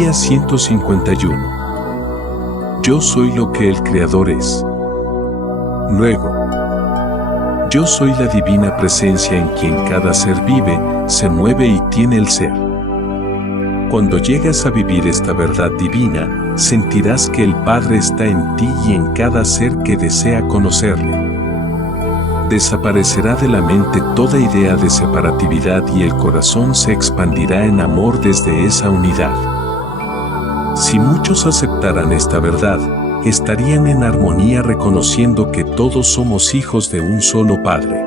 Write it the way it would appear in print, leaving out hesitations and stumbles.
Día 151. Yo soy lo que el Creador es. Luego, yo soy la divina presencia en quien cada ser vive, se mueve y tiene el ser. Cuando llegas a vivir esta verdad divina, sentirás que el Padre está en ti y en cada ser que desea conocerle. Desaparecerá de la mente toda idea de separatividad y el corazón se expandirá en amor desde esa unidad. Si muchos aceptaran esta verdad, estarían en armonía reconociendo que todos somos hijos de un solo Padre.